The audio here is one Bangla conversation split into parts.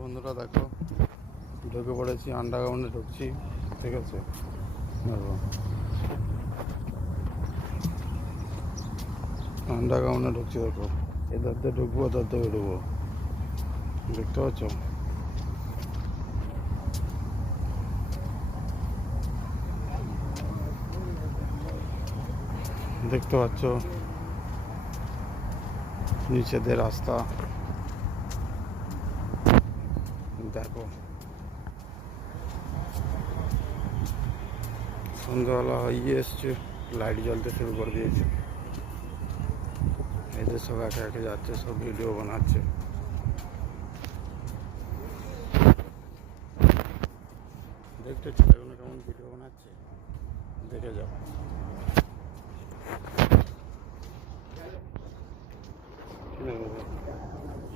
বন্ধুরা দেখো, ঢুকে পড়েছি, আন্ডারগ্রাউন্ডে ঢুকছি। ঠিক আছে, দেখো আন্ডারগ্রাউন্ডে ঢুকছি। দেখো এধার দিয়ে ঢুকবো, ওধার দিয়ে বেরোবো। দেখতে পাচ্ছ? দেখতে পাচ্ছ নিচে দিয়ে রাস্তা। দেখো সন্ধ্যাবেলা হয়ে এসছে, লাইট জ্বলতে শুরু করে দিয়েছে। এদের সব একে একে যাচ্ছে, সব ভিডিও বানাচ্ছে। দেখতে ছেলেগুলো কেমন ভিডিও বানাচ্ছে, দেখে যাও।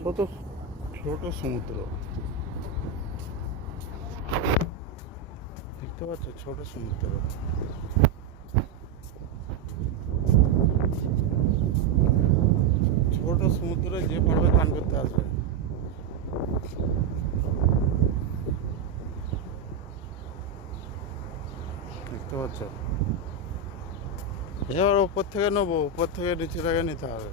ছোট ছোট সমুদ্র, দেখতে পাচ্ছ? ছোট সমুদ্র। ছোট সমুদ্রে যে পারবে স্নান করতে আসবে। দেখতে পাচ্ছ? এবার উপর থেকে নেবো, উপর থেকে নিচে থেকে নিতে হবে।